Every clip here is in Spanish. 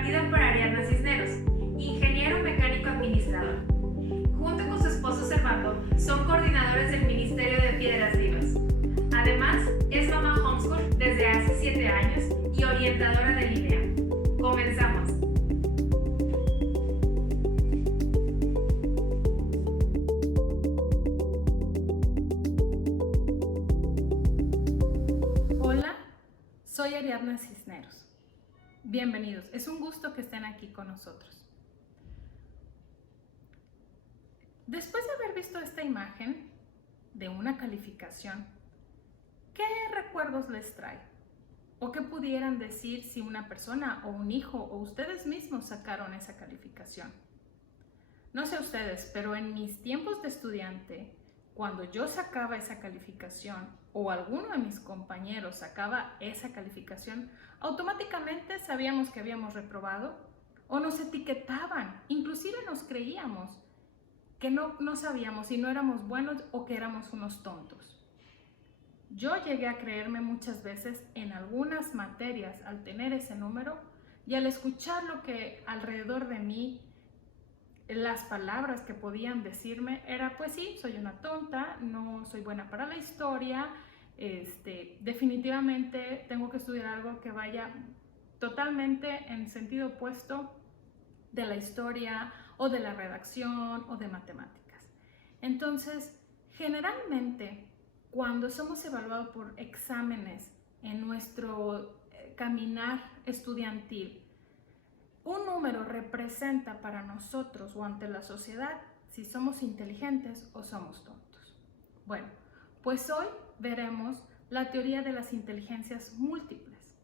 impartida por Ariadna Cisneros, ingeniero mecánico administrador. Junto con su esposo Servando, son coordinadores del Ministerio de Piedras Vivas. Además, es mamá homeschool desde hace 7 años y orientadora de línea. Comenzamos. Hola, soy Ariadna Cisneros. Bienvenidos, es un gusto que estén aquí con nosotros. Después de haber visto esta imagen de una calificación, ¿qué recuerdos les trae? ¿O qué pudieran decir si una persona o un hijo o ustedes mismos sacaron esa calificación? No sé ustedes, pero en mis tiempos de estudiante, cuando yo sacaba esa calificación o alguno de mis compañeros sacaba esa calificación, automáticamente sabíamos que habíamos reprobado o nos etiquetaban, inclusive nos creíamos que no sabíamos si no éramos buenos o que éramos unos tontos. Yo llegué a creerme muchas veces en algunas materias al tener ese número y al escuchar lo que alrededor de mí, las palabras que podían decirme era, pues sí, soy una tonta, no soy buena para la historia, definitivamente tengo que estudiar algo que vaya totalmente en sentido opuesto de la historia o de la redacción o de matemáticas. Entonces, generalmente, cuando somos evaluados por exámenes en nuestro caminar estudiantil, un número representa para nosotros o ante la sociedad si somos inteligentes o somos tontos. Bueno, pues hoy veremos la teoría de las inteligencias múltiples.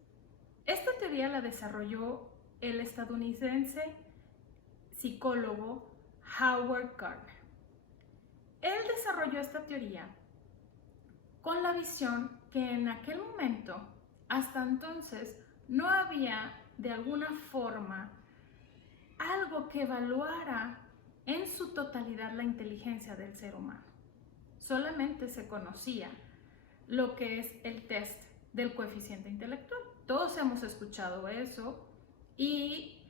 Esta teoría la desarrolló el estadounidense psicólogo Howard Gardner. Él desarrolló esta teoría con la visión que en aquel momento, hasta entonces, no había de alguna forma algo que evaluara en su totalidad la inteligencia del ser humano. Solamente se conocía lo que es el test del coeficiente intelectual. Todos hemos escuchado eso y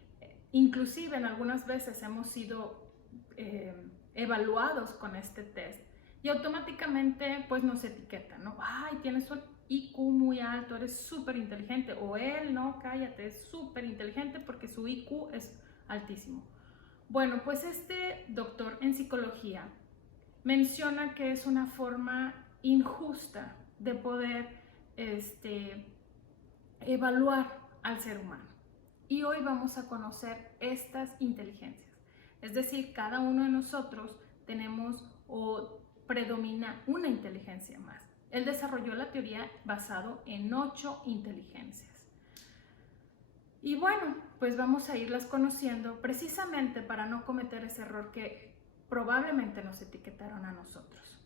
inclusive en algunas veces hemos sido evaluados con este test y automáticamente pues nos etiquetan, ¿no? Ay, tienes un IQ muy alto, eres súper inteligente, o él, no, cállate, es súper inteligente porque su IQ es altísimo. Bueno, pues este doctor en psicología menciona que es una forma injusta de poder evaluar al ser humano. Y hoy vamos a conocer estas inteligencias. Es decir, cada uno de nosotros tenemos o predomina una inteligencia más. Él desarrolló la teoría basado en 8 inteligencias. Y bueno, pues vamos a irlas conociendo precisamente para no cometer ese error que probablemente nos etiquetaron a nosotros.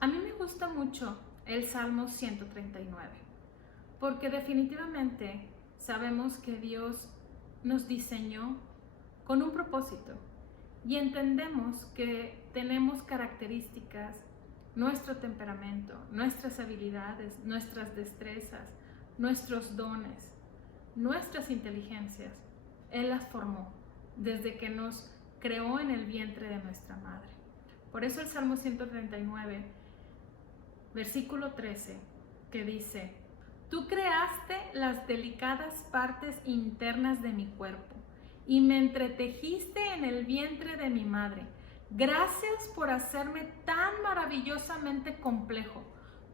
A mí me gusta mucho el Salmo 139, porque definitivamente sabemos que Dios nos diseñó con un propósito y entendemos que tenemos características, nuestro temperamento, nuestras habilidades, nuestras destrezas, nuestros dones, nuestras inteligencias. Él las formó desde que nos creó en el vientre de nuestra madre. Por eso el Salmo 139, versículo 13, que dice: Tú creaste las delicadas partes internas de mi cuerpo y me entretejiste en el vientre de mi madre. Gracias por hacerme tan maravillosamente complejo.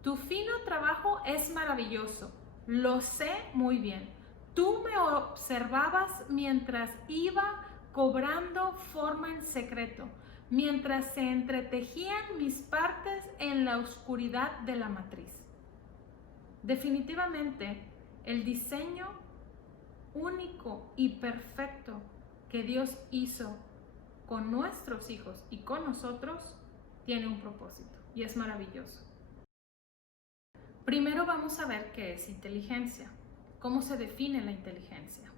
Tu fino trabajo es maravilloso, lo sé muy bien. Tú me observabas mientras iba cobrando forma en secreto, mientras se entretejían mis partes en la oscuridad de la matriz. Definitivamente, el diseño único y perfecto que Dios hizo con nuestros hijos y con nosotros tiene un propósito y es maravilloso. Primero vamos a ver qué es inteligencia, cómo se define la inteligencia.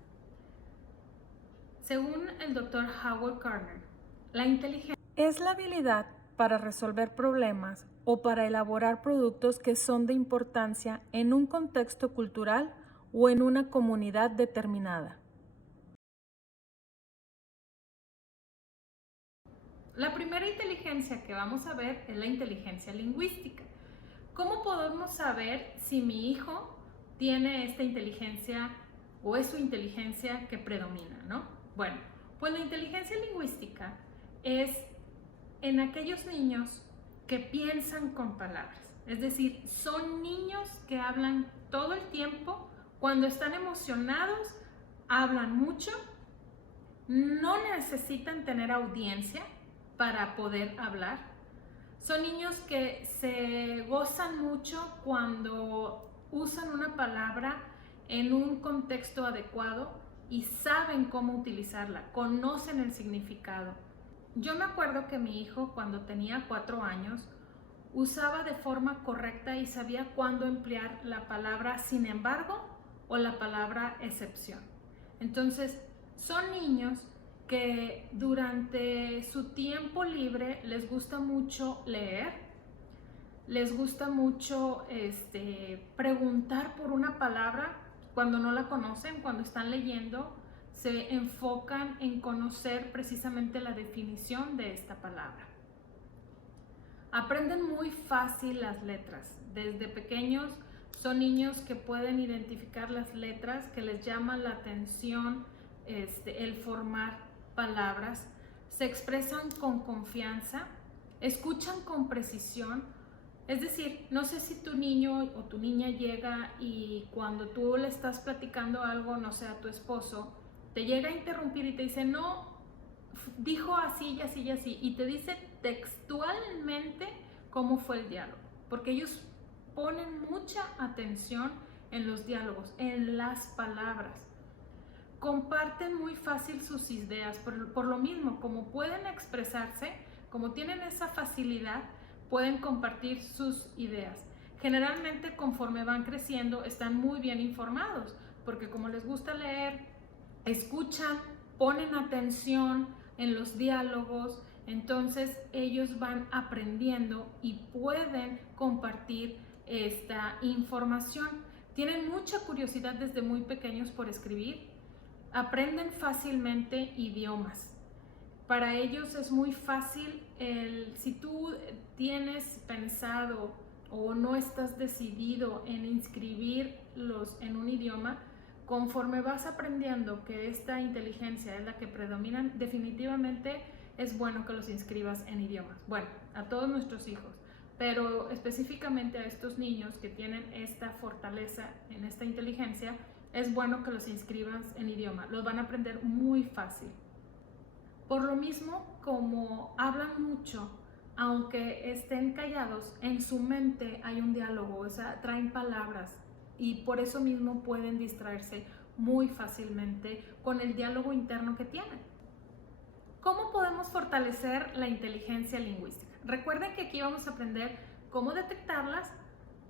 Según el Dr. Howard Gardner, la inteligencia es la habilidad para resolver problemas o para elaborar productos que son de importancia en un contexto cultural o en una comunidad determinada. La primera inteligencia que vamos a ver es la inteligencia lingüística. ¿Cómo podemos saber si mi hijo tiene esta inteligencia o es su inteligencia que predomina, ¿no? Bueno, pues la inteligencia lingüística es en aquellos niños que piensan con palabras. Es decir, son niños que hablan todo el tiempo. Cuando están emocionados, hablan mucho. No necesitan tener audiencia para poder hablar. Son niños que se gozan mucho cuando usan una palabra en un contexto adecuado y saben cómo utilizarla, conocen el significado. Yo me acuerdo que mi hijo, cuando tenía 4 años, usaba de forma correcta y sabía cuándo emplear la palabra sin embargo o la palabra excepción. Entonces, son niños que durante su tiempo libre les gusta mucho leer, les gusta mucho preguntar por una palabra cuando no la conocen, cuando están leyendo, se enfocan en conocer precisamente la definición de esta palabra. Aprenden muy fácil las letras. Desde pequeños son niños que pueden identificar las letras, que les llama la atención el formar palabras, se expresan con confianza, escuchan con precisión. Es decir, no sé si tu niño o tu niña llega y cuando tú le estás platicando algo, no sé, a tu esposo, te llega a interrumpir y te dice, no, dijo así y así y así, y te dice textualmente cómo fue el diálogo, porque ellos ponen mucha atención en los diálogos, en las palabras. Comparten muy fácil sus ideas, por lo mismo, como pueden expresarse, como tienen esa facilidad, pueden compartir sus ideas. Generalmente, conforme van creciendo, están muy bien informados, porque como les gusta leer, escuchan, ponen atención en los diálogos, entonces ellos van aprendiendo y pueden compartir esta información. Tienen mucha curiosidad desde muy pequeños por escribir. Aprenden fácilmente idiomas. Para ellos es muy fácil, si tú tienes pensado o no estás decidido en inscribirlos en un idioma, conforme vas aprendiendo que esta inteligencia es la que predomina, definitivamente es bueno que los inscribas en idiomas. Bueno, a todos nuestros hijos, pero específicamente a estos niños que tienen esta fortaleza en esta inteligencia, es bueno que los inscribas en idioma, los van a aprender muy fácil. Por lo mismo, como hablan mucho, aunque estén callados, en su mente hay un diálogo, o sea, traen palabras y por eso mismo pueden distraerse muy fácilmente con el diálogo interno que tienen. ¿Cómo podemos fortalecer la inteligencia lingüística? Recuerden que aquí vamos a aprender cómo detectarlas,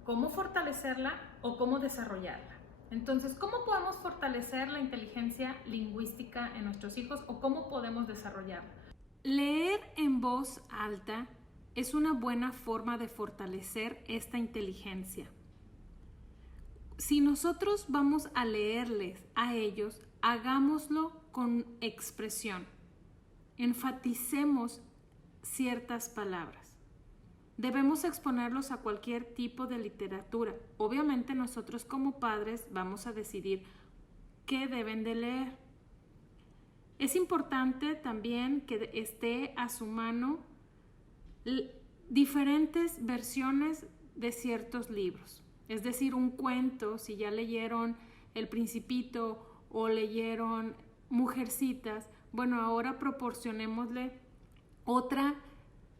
cómo fortalecerla o cómo desarrollarla. Entonces, ¿cómo podemos fortalecer la inteligencia lingüística en nuestros hijos o cómo podemos desarrollarla? Leer en voz alta es una buena forma de fortalecer esta inteligencia. Si nosotros vamos a leerles a ellos, hagámoslo con expresión. Enfaticemos ciertas palabras. Debemos exponerlos a cualquier tipo de literatura. Obviamente nosotros como padres vamos a decidir qué deben de leer. Es importante también que esté a su mano diferentes versiones de ciertos libros. Es decir, un cuento, si ya leyeron El Principito o leyeron Mujercitas, bueno, ahora proporcionémosle otra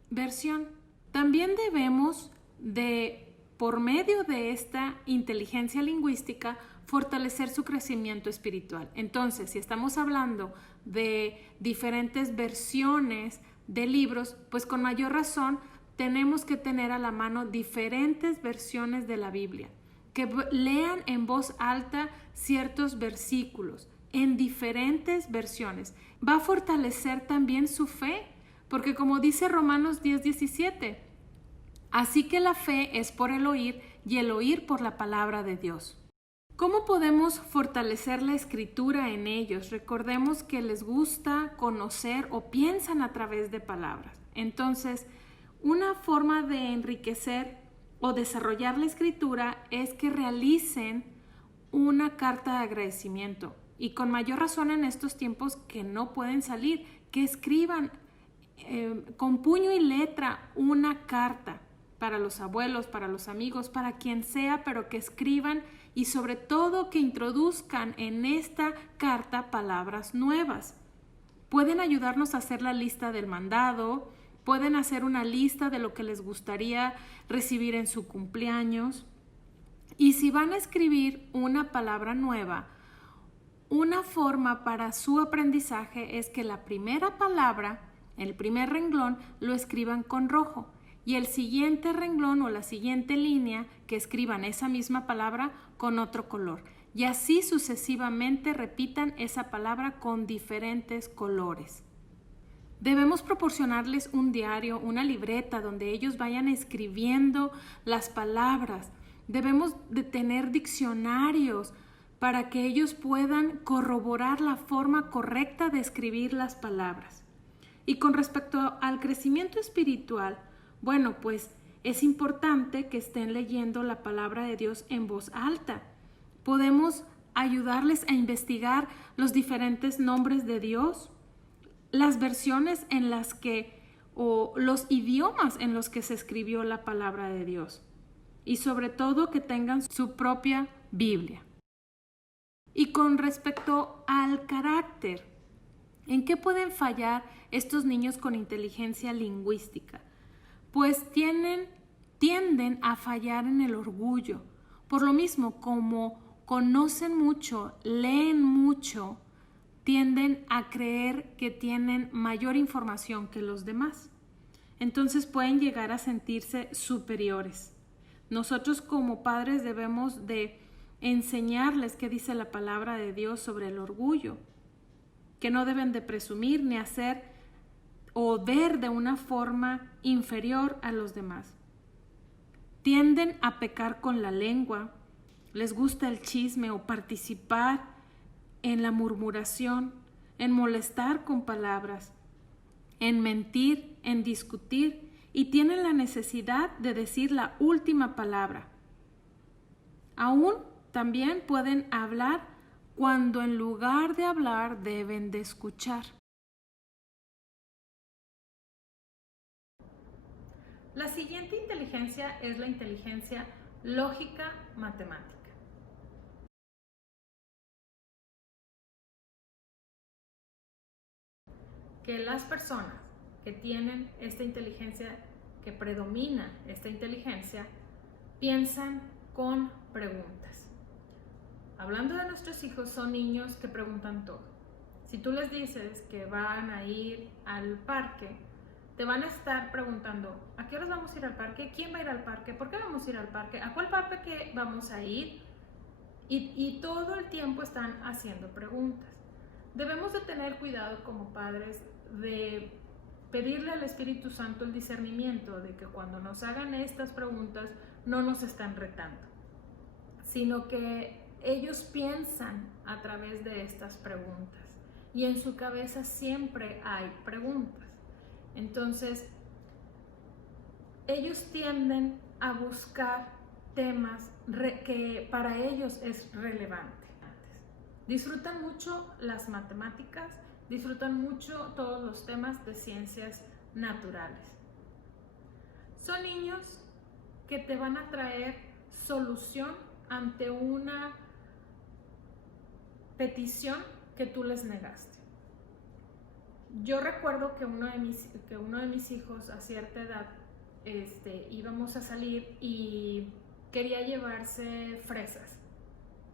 versión. También debemos por medio de esta inteligencia lingüística, fortalecer su crecimiento espiritual. Entonces, si estamos hablando de diferentes versiones de libros, pues con mayor razón tenemos que tener a la mano diferentes versiones de la Biblia, que lean en voz alta ciertos versículos en diferentes versiones. Va a fortalecer también su fe, porque como dice Romanos 10:17, Así que la fe es por el oír y el oír por la palabra de Dios. ¿Cómo podemos fortalecer la escritura en ellos? Recordemos que les gusta conocer o piensan a través de palabras. Entonces, una forma de enriquecer o desarrollar la escritura es que realicen una carta de agradecimiento. Y con mayor razón en estos tiempos que no pueden salir, que escriban con puño y letra una carta para los abuelos, para los amigos, para quien sea, pero que escriban y sobre todo que introduzcan en esta carta palabras nuevas. Pueden ayudarnos a hacer la lista del mandado, pueden hacer una lista de lo que les gustaría recibir en su cumpleaños. Y si van a escribir una palabra nueva, una forma para su aprendizaje es que la primera palabra, el primer renglón, lo escriban con rojo y el siguiente renglón o la siguiente línea que escriban esa misma palabra con otro color. Y así sucesivamente repitan esa palabra con diferentes colores. Debemos proporcionarles un diario, una libreta donde ellos vayan escribiendo las palabras. Debemos de tener diccionarios para que ellos puedan corroborar la forma correcta de escribir las palabras. Y con respecto al crecimiento espiritual, bueno, pues es importante que estén leyendo la palabra de Dios en voz alta. Podemos ayudarles a investigar los diferentes nombres de Dios, las versiones en las que, o los idiomas en los que se escribió la palabra de Dios. Y sobre todo que tengan su propia Biblia. Y con respecto al carácter, ¿en qué pueden fallar estos niños con inteligencia lingüística? Pues tienden a fallar en el orgullo. Por lo mismo, como conocen mucho, leen mucho, tienden a creer que tienen mayor información que los demás. Entonces pueden llegar a sentirse superiores. Nosotros como padres debemos de enseñarles qué dice la palabra de Dios sobre el orgullo, que no deben de presumir ni hacer o ver de una forma inferior a los demás. Tienden a pecar con la lengua, les gusta el chisme o participar en la murmuración, en molestar con palabras, en mentir, en discutir y tienen la necesidad de decir la última palabra. Aún también pueden hablar cuando en lugar de hablar deben de escuchar. La siguiente inteligencia es la inteligencia lógica matemática. Que las personas que tienen esta inteligencia, que predomina esta inteligencia, piensan con preguntas. Hablando de nuestros hijos, son niños que preguntan todo. Si tú les dices que van a ir al parque, te van a estar preguntando, ¿a qué horas vamos a ir al parque? ¿Quién va a ir al parque? ¿Por qué vamos a ir al parque? ¿A cuál parque vamos a ir? Y todo el tiempo están haciendo preguntas. Debemos de tener cuidado como padres de pedirle al Espíritu Santo el discernimiento de que cuando nos hagan estas preguntas no nos están retando, sino que ellos piensan a través de estas preguntas y en su cabeza siempre hay preguntas. Entonces, ellos tienden a buscar temas que para ellos es relevante. Disfrutan mucho las matemáticas, disfrutan mucho todos los temas de ciencias naturales. Son niños que te van a traer solución ante una petición que tú les negaste. Yo recuerdo que uno de mis hijos a cierta edad íbamos a salir y quería llevarse fresas.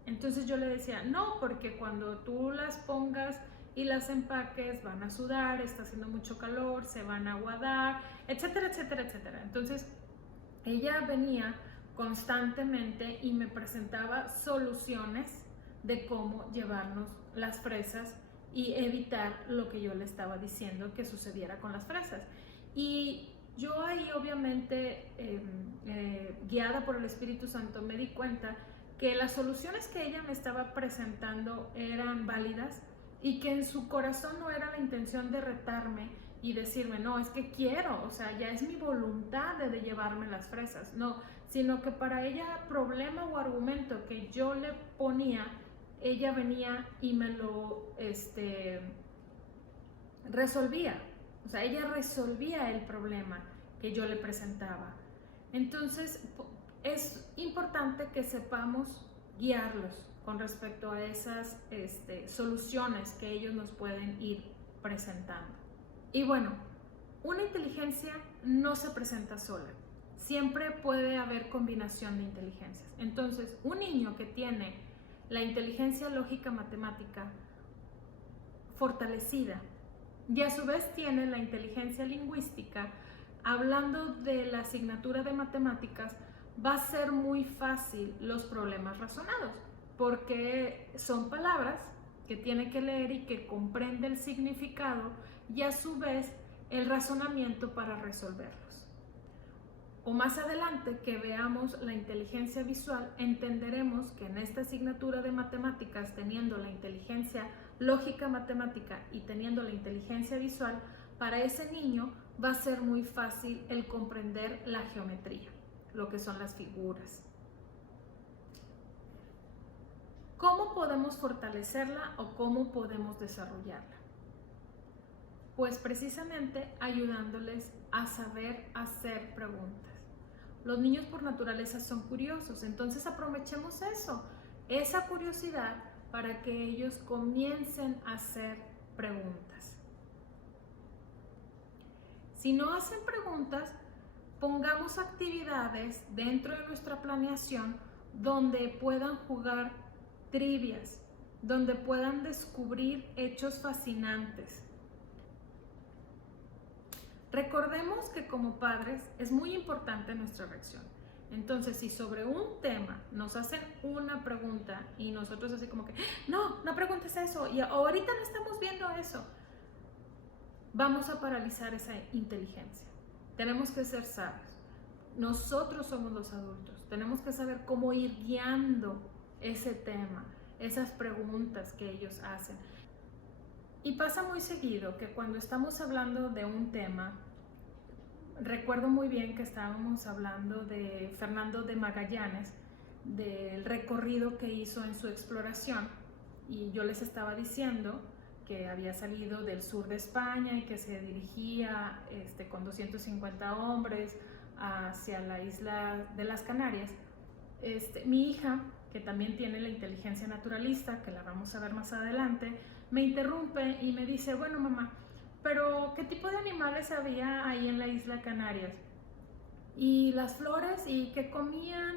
Entonces yo le decía, no, porque cuando tú las pongas y las empaques van a sudar, está haciendo mucho calor, se van a aguadar, etcétera, etcétera, etcétera. Entonces ella venía constantemente y me presentaba soluciones de cómo llevarnos las fresas y evitar lo que yo le estaba diciendo que sucediera con las fresas. Y Yo ahí obviamente, guiada por el Espíritu Santo, me di cuenta que las soluciones que ella me estaba presentando eran válidas y que en su corazón no era la intención de retarme y decirme, no, es que quiero, o sea, ya es mi voluntad de llevarme las fresas, no, sino que para ella problema o argumento que yo le ponía, ella venía y me lo resolvía, o sea, ella resolvía el problema que yo le presentaba. Entonces, es importante que sepamos guiarlos con respecto a esas soluciones que ellos nos pueden ir presentando. Y bueno, una inteligencia no se presenta sola. Siempre puede haber combinación de inteligencias. Entonces, un niño que tiene la inteligencia lógica matemática fortalecida y a su vez tiene la inteligencia lingüística, hablando de la asignatura de matemáticas, va a ser muy fácil los problemas razonados, porque son palabras que tiene que leer y que comprende el significado y a su vez el razonamiento para resolverlos. O más adelante que veamos la inteligencia visual, entenderemos que en esta asignatura de matemáticas, teniendo la inteligencia lógica matemática y teniendo la inteligencia visual, para ese niño va a ser muy fácil el comprender la geometría, lo que son las figuras. ¿Cómo podemos fortalecerla o cómo podemos desarrollarla? Pues precisamente ayudándoles a saber hacer preguntas. Los niños por naturaleza son curiosos, entonces aprovechemos eso, esa curiosidad, para que ellos comiencen a hacer preguntas. Si no hacen preguntas, pongamos actividades dentro de nuestra planeación donde puedan jugar trivias, donde puedan descubrir hechos fascinantes. Recordemos que como padres es muy importante nuestra reacción. Entonces, si sobre un tema nos hacen una pregunta y nosotros así como que, no preguntes eso y ahorita no estamos viendo eso, vamos a paralizar esa inteligencia. Tenemos que ser sabios. Nosotros somos los adultos. Tenemos que saber cómo ir guiando ese tema, esas preguntas que ellos hacen. Y pasa muy seguido que cuando estamos hablando de un tema, recuerdo muy bien que estábamos hablando de Fernando de Magallanes, del recorrido que hizo en su exploración, y yo les estaba diciendo que había salido del sur de España y que se dirigía con 250 hombres hacia la isla de las Canarias. Mi hija, que también tiene la inteligencia naturalista, que la vamos a ver más adelante, me interrumpe y me dice, bueno mamá, pero ¿qué tipo de animales había ahí en la isla Canarias? Y las flores, y qué comían,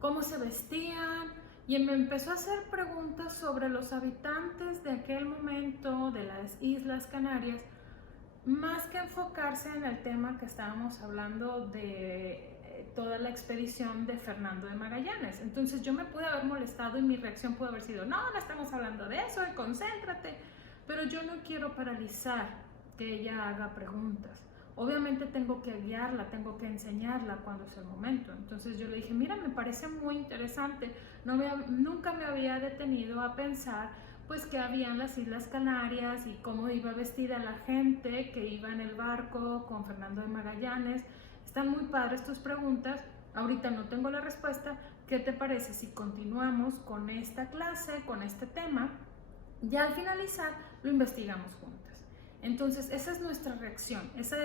cómo se vestían, y me empezó a hacer preguntas sobre los habitantes de aquel momento de las Islas Canarias, más que enfocarse en el tema que estábamos hablando de toda la expedición de Fernando de Magallanes. Entonces yo me pude haber molestado y mi reacción pudo haber sido, no estamos hablando de eso, concéntrate, pero yo no quiero paralizar que ella haga preguntas. Obviamente tengo que guiarla, tengo que enseñarla cuando es el momento. Entonces yo le dije, mira, me parece muy interesante, nunca me había detenido a pensar pues que había en las Islas Canarias y cómo iba vestida la gente que iba en el barco con Fernando de Magallanes. Están muy padres tus preguntas, ahorita no tengo la respuesta. ¿Qué te parece si continuamos con esta clase, con este tema? Ya al finalizar lo investigamos juntas. Entonces esa es nuestra reacción, esa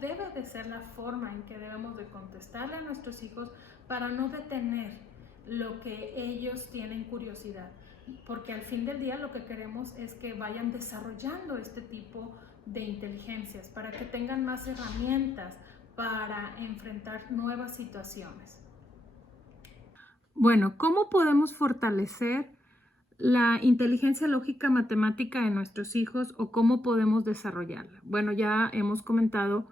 debe de ser la forma en que debemos de contestarle a nuestros hijos para no detener lo que ellos tienen curiosidad, porque al fin del día lo que queremos es que vayan desarrollando este tipo de inteligencias para que tengan más herramientas para enfrentar nuevas situaciones. Bueno, ¿cómo podemos fortalecer la inteligencia lógica matemática en nuestros hijos o cómo podemos desarrollarla? Bueno, ya hemos comentado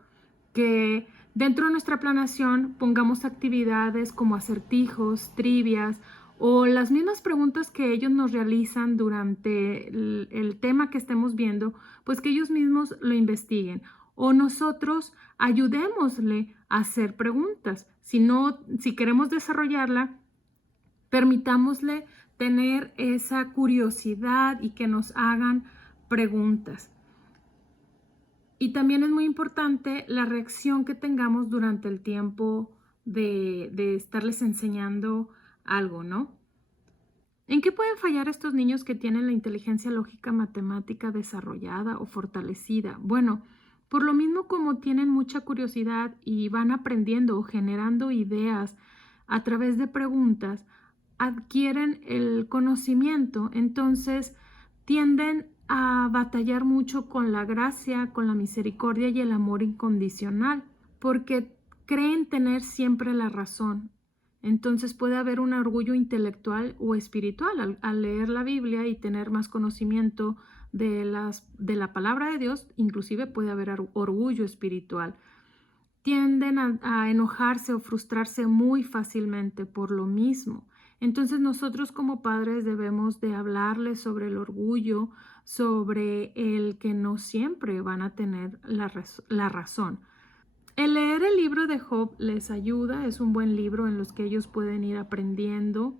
que dentro de nuestra planeación pongamos actividades como acertijos, trivias o las mismas preguntas que ellos nos realizan durante el tema que estemos viendo, pues que ellos mismos lo investiguen. o nosotros ayudémosle a hacer preguntas. Si queremos desarrollarla, permitámosle tener esa curiosidad y que nos hagan preguntas. Y también es muy importante la reacción que tengamos durante el tiempo de estarles enseñando algo, ¿no? ¿En qué pueden fallar estos niños que tienen la inteligencia lógica matemática desarrollada o fortalecida? Bueno, por lo mismo como tienen mucha curiosidad y van aprendiendo o generando ideas a través de preguntas, adquieren el conocimiento, entonces tienden a batallar mucho con la gracia, con la misericordia y el amor incondicional, porque creen tener siempre la razón. Entonces puede haber un orgullo intelectual o espiritual al leer la Biblia y tener más conocimiento de la palabra de Dios, inclusive puede haber orgullo espiritual. Tienden a enojarse o frustrarse muy fácilmente por lo mismo. Entonces nosotros como padres debemos de hablarles sobre el orgullo, sobre el que no siempre van a tener la razón. El leer el libro de Job les ayuda, es un buen libro en los que ellos pueden ir aprendiendo.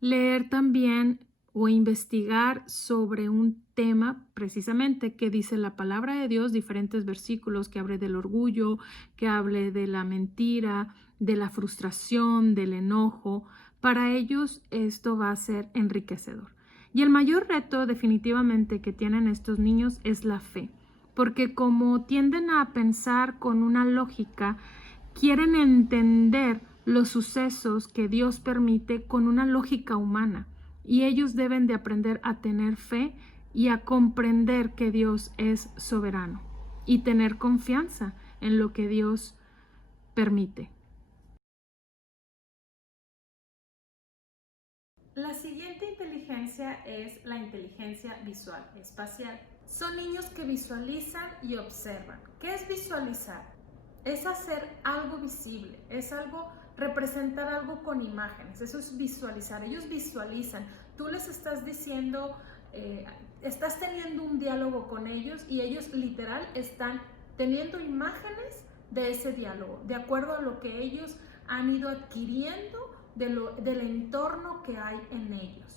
Leer también o investigar sobre un tema precisamente que dice la palabra de Dios, diferentes versículos que hable del orgullo, que hable de la mentira, de la frustración, del enojo. Para ellos esto va a ser enriquecedor. Y el mayor reto definitivamente que tienen estos niños es la fe, porque como tienden a pensar con una lógica, quieren entender los sucesos que Dios permite con una lógica humana, y ellos deben de aprender a tener fe y a comprender que Dios es soberano y tener confianza en lo que Dios permite. La siguiente inteligencia es la inteligencia visual, espacial. Son niños que visualizan y observan. ¿Qué es visualizar? Es hacer algo visible, es representar algo con imágenes, eso es visualizar. Ellos visualizan, tú les estás diciendo, estás teniendo un diálogo con ellos y ellos literal están teniendo imágenes de ese diálogo, de acuerdo a lo que ellos han ido adquiriendo del entorno que hay en ellos.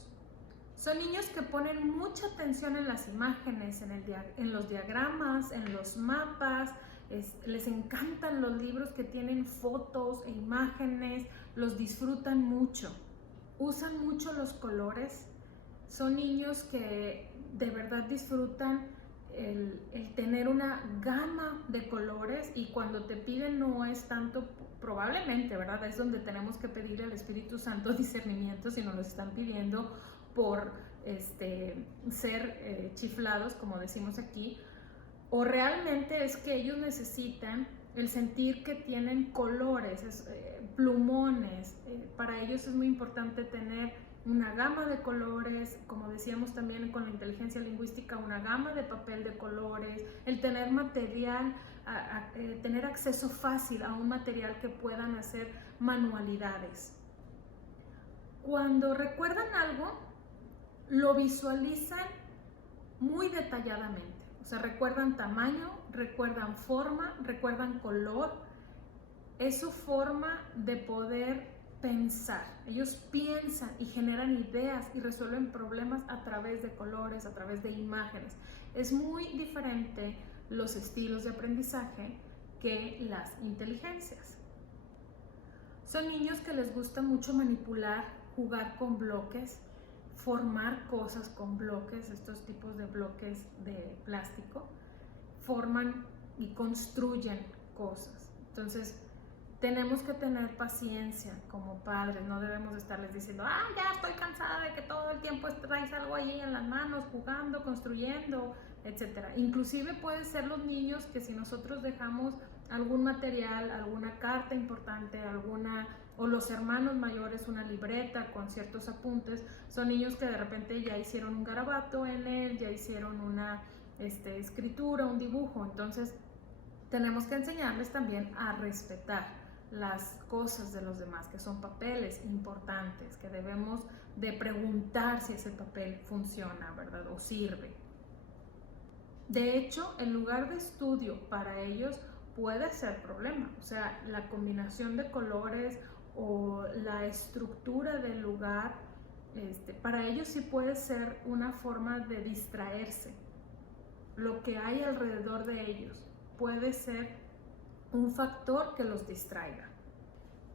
Son niños que ponen mucha atención en las imágenes, en los diagramas, en los mapas. Les encantan los libros que tienen fotos e imágenes, los disfrutan mucho. Usan mucho los colores. Son niños que de verdad disfrutan el tener una gama de colores, y cuando te piden no es tanto, probablemente, ¿verdad? Es donde tenemos que pedirle al Espíritu Santo discernimiento si nos lo están pidiendo por ser chiflados, como decimos aquí, o realmente es que ellos necesitan el sentir que tienen colores, plumones. Para ellos es muy importante tener una gama de colores, como decíamos también con la inteligencia lingüística, una gama de papel de colores, el tener material, tener acceso fácil a un material que puedan hacer manualidades. Cuando recuerdan algo, lo visualizan muy detalladamente. O sea, recuerdan tamaño, recuerdan forma, recuerdan color. Es su forma de poder pensar. Ellos piensan y generan ideas y resuelven problemas a través de colores, a través de imágenes. Es muy diferente los estilos de aprendizaje que las inteligencias. Son niños que les gusta mucho manipular, jugar con bloques, formar cosas con bloques, estos tipos de bloques de plástico, forman y construyen cosas. Entonces, tenemos que tener paciencia como padres, no debemos estarles diciendo, ya estoy cansada de que todo el tiempo traes algo allí en las manos, jugando, construyendo, etc. Inclusive puede ser los niños que si nosotros dejamos algún material, alguna carta importante, o los hermanos mayores, una libreta con ciertos apuntes, son niños que de repente ya hicieron un garabato en él, ya hicieron una escritura, un dibujo. Entonces tenemos que enseñarles también a respetar las cosas de los demás, que son papeles importantes, que debemos de preguntar si ese papel funciona, ¿verdad? O sirve. De hecho, el lugar de estudio para ellos puede ser problema. O sea, la combinación de colores o la estructura del lugar, para ellos sí puede ser una forma de distraerse. Lo que hay alrededor de ellos puede ser un factor que los distraiga.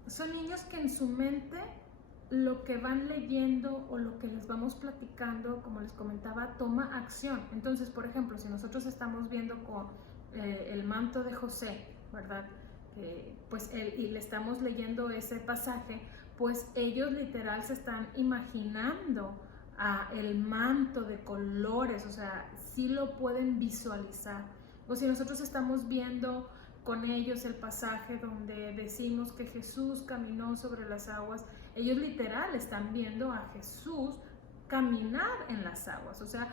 Son niños que en su mente lo que van leyendo o lo que les vamos platicando, como les comentaba, toma acción. Entonces, por ejemplo, si nosotros estamos viendo con el manto de José, ¿verdad? Y le estamos leyendo ese pasaje, pues ellos literal se están imaginando el manto de colores, o sea, sí lo pueden visualizar. O si nosotros estamos viendo con ellos el pasaje donde decimos que Jesús caminó sobre las aguas, ellos literal están viendo a Jesús caminar en las aguas, o sea,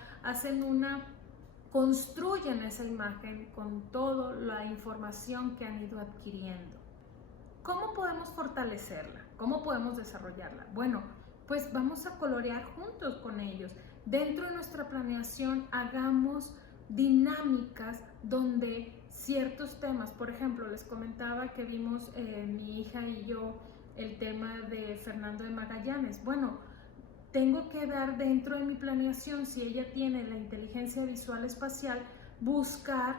construyen esa imagen con toda la información que han ido adquiriendo. ¿Cómo podemos fortalecerla? ¿Cómo podemos desarrollarla? Bueno, pues vamos a colorear juntos con ellos. Dentro de nuestra planeación hagamos dinámicas donde ciertos temas, por ejemplo, les comentaba que vimos mi hija y yo el tema de Fernando de Magallanes. Bueno, tengo que dar dentro de mi planeación, si ella tiene la inteligencia visual espacial, buscar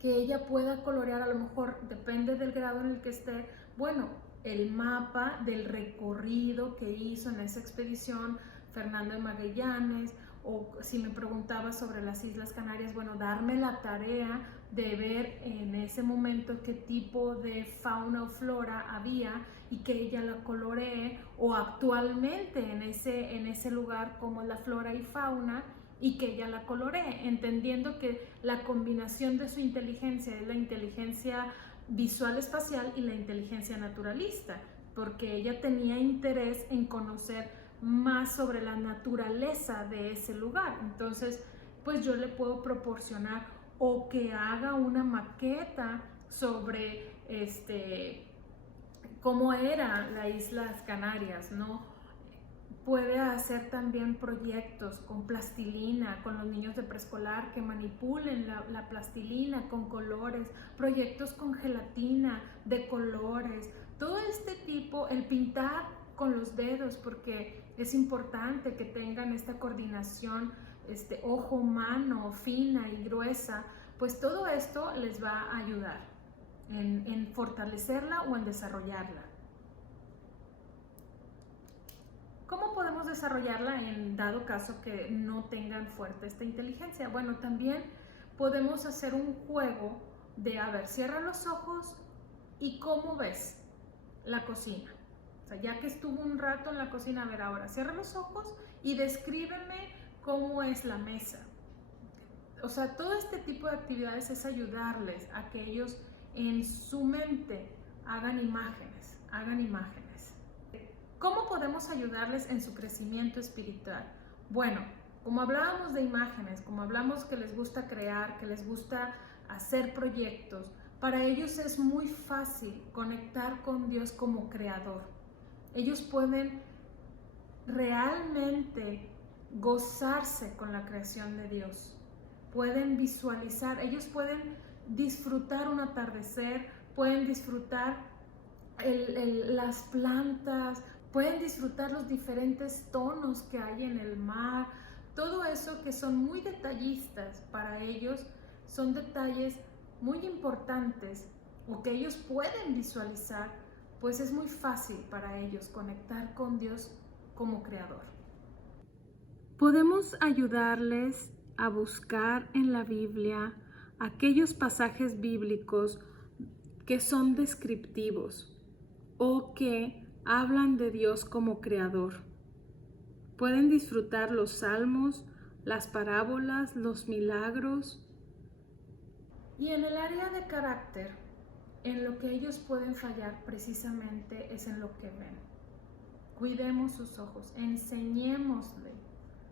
que ella pueda colorear, a lo mejor depende del grado en el que esté, bueno, el mapa del recorrido que hizo en esa expedición Fernando de Magallanes, o si me preguntaba sobre las Islas Canarias, bueno, darme la tarea de ver en ese momento qué tipo de fauna o flora había y que ella la coloree, o actualmente en ese lugar como la flora y fauna, y que ella la coloree, entendiendo que la combinación de su inteligencia es la inteligencia visual espacial y la inteligencia naturalista, porque ella tenía interés en conocer más sobre la naturaleza de ese lugar. Entonces, pues yo le puedo proporcionar o que haga una maqueta sobre cómo era las Islas Canarias, ¿no? Puede hacer también proyectos con plastilina, con los niños de preescolar que manipulen la plastilina con colores, proyectos con gelatina de colores, todo este tipo, el pintar con los dedos, porque es importante que tengan esta coordinación, ojo-mano fina y gruesa, pues todo esto les va a ayudar en fortalecerla o en desarrollarla. ¿Cómo podemos desarrollarla en dado caso que no tengan fuerte esta inteligencia? Bueno, también podemos hacer un juego de, a ver, cierra los ojos y ¿cómo ves la cocina? O sea, ya que estuvo un rato en la cocina, a ver, ahora cierra los ojos y descríbeme cómo es la mesa. O sea, todo este tipo de actividades es ayudarles a que ellos en su mente hagan imágenes. ¿Cómo podemos ayudarles en su crecimiento espiritual? Bueno, como hablábamos de imágenes, como hablamos que les gusta crear, que les gusta hacer proyectos, para ellos es muy fácil conectar con Dios como creador. Ellos pueden realmente gozarse con la creación de Dios. Pueden visualizar, ellos pueden disfrutar un atardecer, pueden disfrutar las plantas, pueden disfrutar los diferentes tonos que hay en el mar, todo eso que son muy detallistas para ellos, son detalles muy importantes o que ellos pueden visualizar, pues es muy fácil para ellos conectar con Dios como creador. Podemos ayudarles a buscar en la Biblia aquellos pasajes bíblicos que son descriptivos o que hablan de Dios como creador. Pueden disfrutar los salmos, las parábolas, los milagros. Y en el área de carácter, en lo que ellos pueden fallar precisamente es en lo que ven. Cuidemos sus ojos, enseñémosle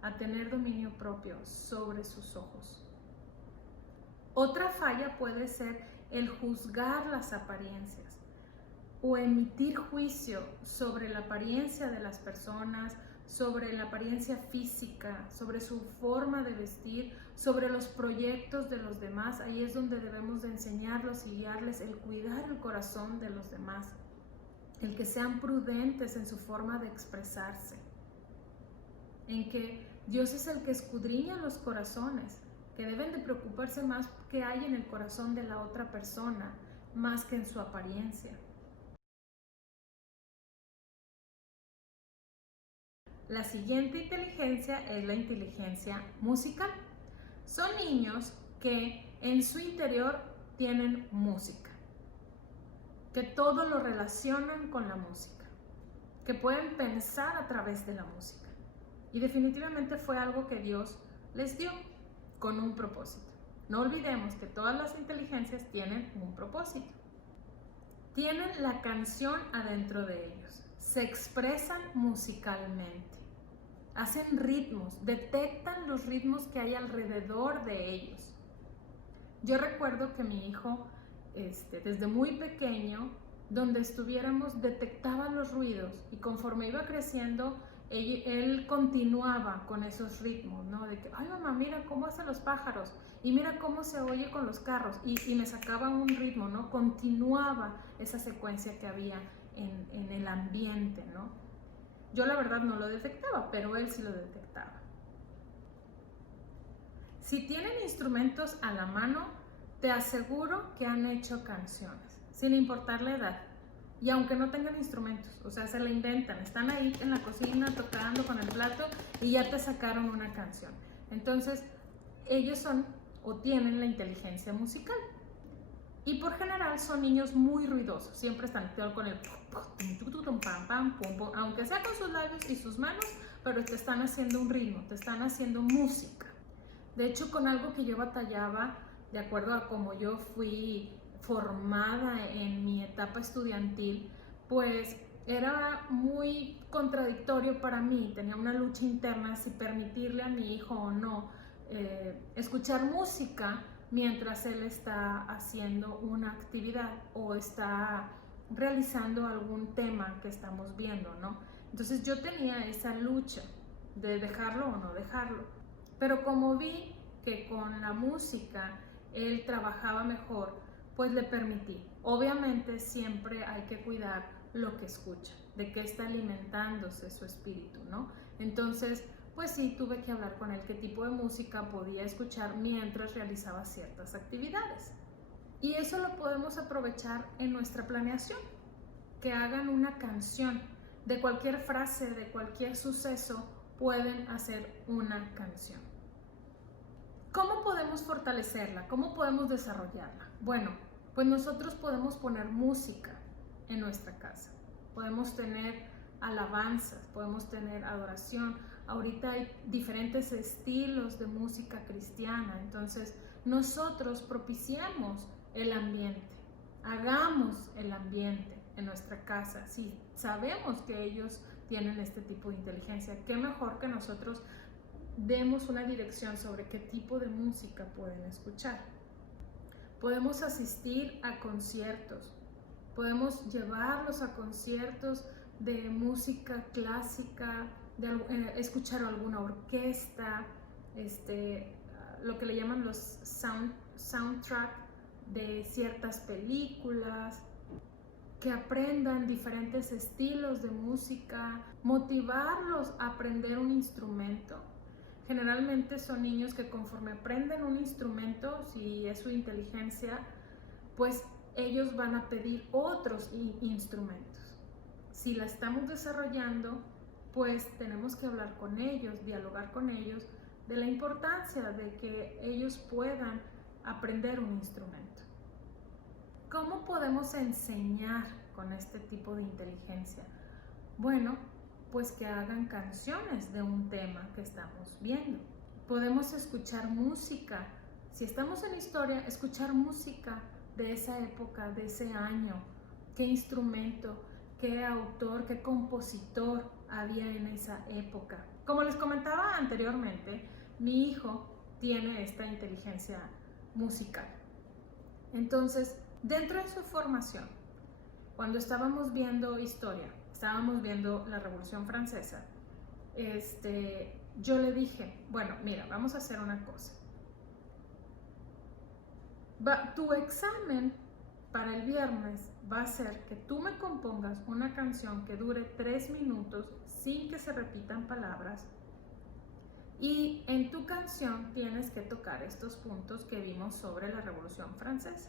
a tener dominio propio sobre sus ojos. Otra falla puede ser el juzgar las apariencias o emitir juicio sobre la apariencia de las personas, sobre la apariencia física, sobre su forma de vestir, sobre los proyectos de los demás. Ahí es donde debemos de enseñarlos y guiarles el cuidar el corazón de los demás, el que sean prudentes en su forma de expresarse, en que Dios es el que escudriña los corazones, que deben de preocuparse más qué hay en el corazón de la otra persona, más que en su apariencia. La siguiente inteligencia es la inteligencia musical. Son niños que en su interior tienen música, que todo lo relacionan con la música, que pueden pensar a través de la música. Y definitivamente fue algo que Dios les dio con un propósito. No olvidemos que todas las inteligencias tienen un propósito. Tienen la canción adentro de ellos, se expresan musicalmente. Hacen ritmos, detectan los ritmos que hay alrededor de ellos. Yo recuerdo que mi hijo, desde muy pequeño, donde estuviéramos, detectaba los ruidos y conforme iba creciendo, él continuaba con esos ritmos, ¿no? De que, ay mamá, mira cómo hacen los pájaros y mira cómo se oye con los carros y me sacaba un ritmo, ¿no? Continuaba esa secuencia que había en el ambiente, ¿no? Yo la verdad no lo detectaba, pero él sí lo detectaba. Si tienen instrumentos a la mano, te aseguro que han hecho canciones, sin importar la edad. Y aunque no tengan instrumentos, o sea, se la inventan, están ahí en la cocina tocando con el plato y ya te sacaron una canción. Entonces, ellos son o tienen la inteligencia musical. Y por general son niños muy ruidosos, siempre están con el pam, pam, pum, pum, aunque sea con sus labios y sus manos, pero te están haciendo un ritmo, te están haciendo música. De hecho, con algo que yo batallaba, de acuerdo a cómo yo fui formada en mi etapa estudiantil, pues era muy contradictorio para mí, tenía una lucha interna si permitirle a mi hijo o no escuchar música mientras él está haciendo una actividad o está realizando algún tema que estamos viendo, ¿no? Entonces yo tenía esa lucha de dejarlo o no dejarlo, pero como vi que con la música él trabajaba mejor, pues le permití. Obviamente siempre hay que cuidar lo que escucha, de qué está alimentándose su espíritu, ¿no? Entonces, pues sí, tuve que hablar con él qué tipo de música podía escuchar mientras realizaba ciertas actividades. Y eso lo podemos aprovechar en nuestra planeación, que hagan una canción. De cualquier frase, de cualquier suceso, pueden hacer una canción. ¿Cómo podemos fortalecerla? ¿Cómo podemos desarrollarla? Bueno, pues nosotros podemos poner música en nuestra casa. Podemos tener alabanzas, podemos tener adoración. Ahorita hay diferentes estilos de música cristiana, entonces nosotros propiciamos el ambiente, hagamos el ambiente en nuestra casa. Si sabemos que ellos tienen este tipo de inteligencia, qué mejor que nosotros demos una dirección sobre qué tipo de música pueden escuchar. Podemos asistir a conciertos, podemos llevarlos a conciertos de música clásica, escuchar alguna orquesta, lo que le llaman los soundtrack de ciertas películas, que aprendan diferentes estilos de música, motivarlos a aprender un instrumento. Generalmente son niños que conforme aprenden un instrumento, si es su inteligencia, pues ellos van a pedir otros instrumentos. Si la estamos desarrollando, pues tenemos que hablar con ellos, dialogar con ellos de la importancia de que ellos puedan aprender un instrumento. ¿Cómo podemos enseñar con este tipo de inteligencia? Bueno, pues que hagan canciones de un tema que estamos viendo. Podemos escuchar música. Si estamos en historia, escuchar música de esa época, de ese año. ¿Qué instrumento, qué autor, qué compositor había en esa época? Como les comentaba anteriormente, mi hijo tiene esta inteligencia musical. Entonces, dentro de su formación, cuando estábamos viendo historia, estábamos viendo la Revolución Francesa, yo le dije, bueno, mira, vamos a hacer una cosa. Tu examen para el viernes va a ser que tú me compongas una canción que dure 3 minutos sin que se repitan palabras, y en tu canción tienes que tocar estos puntos que vimos sobre la Revolución Francesa.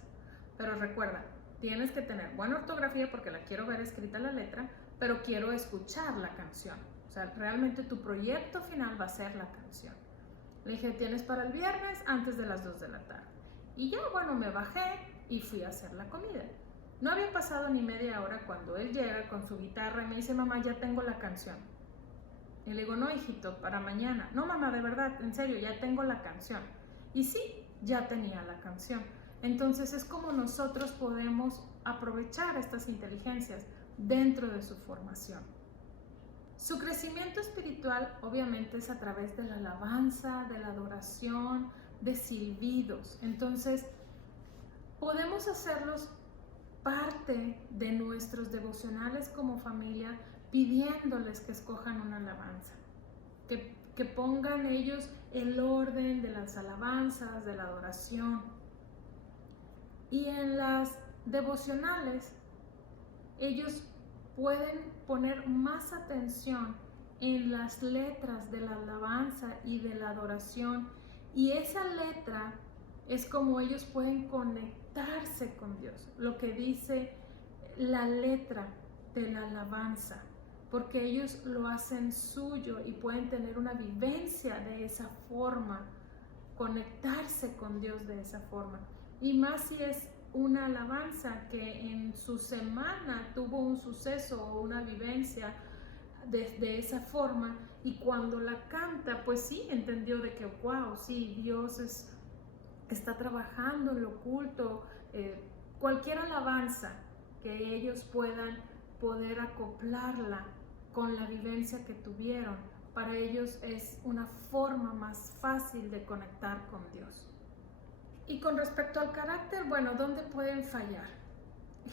Pero recuerda, tienes que tener buena ortografía porque la quiero ver escrita la letra, pero quiero escuchar la canción. O sea, realmente tu proyecto final va a ser la canción. Le dije, tienes para el viernes antes de las 2 de la tarde. Y ya, bueno, me bajé y fui a hacer la comida. No había pasado ni media hora cuando él llega con su guitarra y me dice, mamá, ya tengo la canción. Y le digo, no, hijito, para mañana. No, mamá, de verdad, en serio, ya tengo la canción. Y sí, ya tenía la canción. Entonces es como nosotros podemos aprovechar estas inteligencias dentro de su formación. Su crecimiento espiritual obviamente es a través de la alabanza, de la adoración, de silbidos. Entonces podemos hacerlos parte de nuestros devocionales como familia, pidiéndoles que escojan una alabanza, que pongan ellos el orden de las alabanzas, de la adoración. Y en las devocionales ellos pueden poner más atención en las letras de la alabanza y de la adoración, y esa letra es como ellos pueden conectarse con Dios, lo que dice la letra de la alabanza, porque ellos lo hacen suyo y pueden tener una vivencia de esa forma, conectarse con Dios de esa forma. Y más si es una alabanza que en su semana tuvo un suceso o una vivencia de esa forma, y cuando la canta, pues sí, entendió de que, wow, sí, Dios está trabajando en lo oculto. Cualquier alabanza que ellos puedan poder acoplarla con la vivencia que tuvieron, para ellos es una forma más fácil de conectar con Dios. Y con respecto al carácter, bueno, ¿dónde pueden fallar?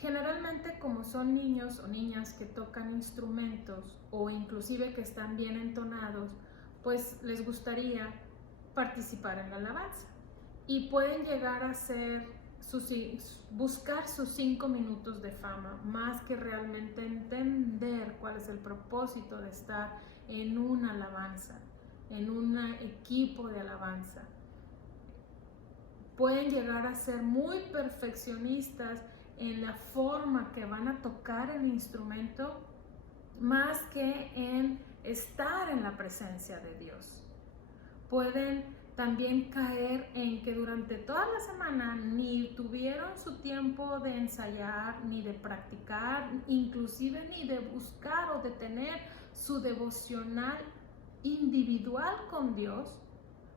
Generalmente, como son niños o niñas que tocan instrumentos o inclusive que están bien entonados, pues les gustaría participar en la alabanza y pueden llegar a buscar sus 5 minutos de fama, más que realmente entender cuál es el propósito de estar en una alabanza, en un equipo de alabanza. Pueden llegar a ser muy perfeccionistas en la forma que van a tocar el instrumento, más que en estar en la presencia de Dios. Pueden también caer en que durante toda la semana ni tuvieron su tiempo de ensayar, ni de practicar, inclusive ni de buscar o de tener su devocional individual con Dios,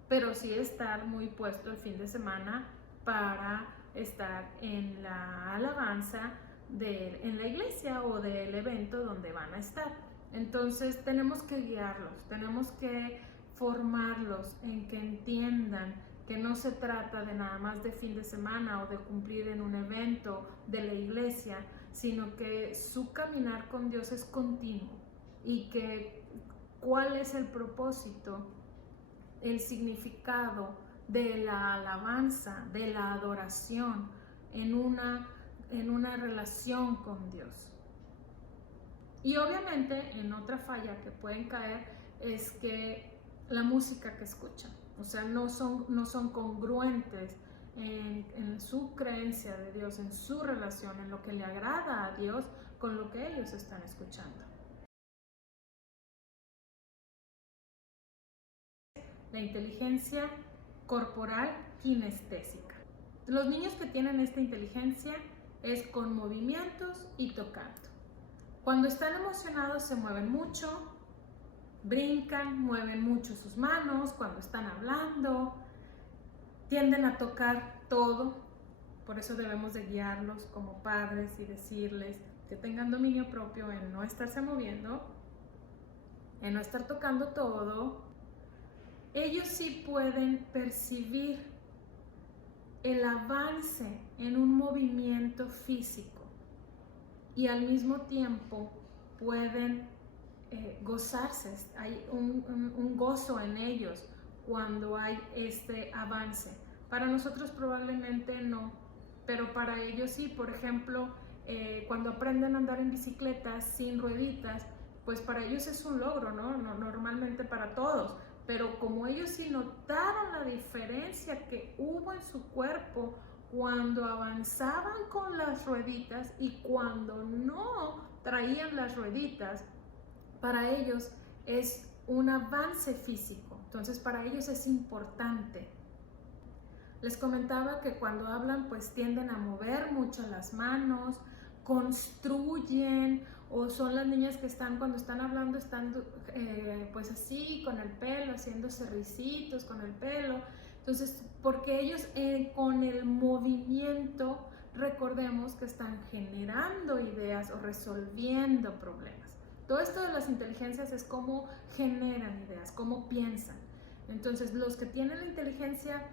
pero sí estar muy puesto el fin de semana para estar en la alabanza en la iglesia o del evento donde van a estar. Entonces tenemos que guiarlos, tenemos que formarlos en que entiendan que no se trata de nada más de fin de semana o de cumplir en un evento de la iglesia, sino que su caminar con Dios es continuo, y que cuál es el propósito, el significado de la alabanza, de la adoración en una relación con Dios. Y obviamente en otra falla que pueden caer es que la música que escuchan, o sea, no son congruentes en su creencia de Dios, en su relación, en lo que le agrada a Dios con lo que ellos están escuchando. La inteligencia corporal kinestésica. Los niños que tienen esta inteligencia es con movimientos y tocando. Cuando están emocionados se mueven mucho, brincan, mueven mucho sus manos cuando están hablando, tienden a tocar todo. Por eso debemos de guiarlos como padres y decirles que tengan dominio propio en no estarse moviendo, en no estar tocando todo. Ellos sí pueden percibir el avance en un movimiento físico y al mismo tiempo pueden gozarse, hay un gozo en ellos cuando hay este avance. Para nosotros probablemente no, pero para ellos sí. Por ejemplo, cuando aprenden a andar en bicicleta sin rueditas, pues para ellos es un logro, ¿no? Normalmente para todos, pero como ellos sí notaron la diferencia que hubo en su cuerpo cuando avanzaban con las rueditas y cuando no traían las rueditas, para ellos es un avance físico. Entonces para ellos es importante. Les comentaba que cuando hablan pues tienden a mover mucho las manos, construyen, o son las niñas que están cuando están hablando están pues así con el pelo, haciéndose risitos con el pelo. Entonces, porque ellos con el movimiento, recordemos que están generando ideas o resolviendo problemas. Todo esto de las inteligencias es cómo generan ideas, cómo piensan. Entonces, los que tienen la inteligencia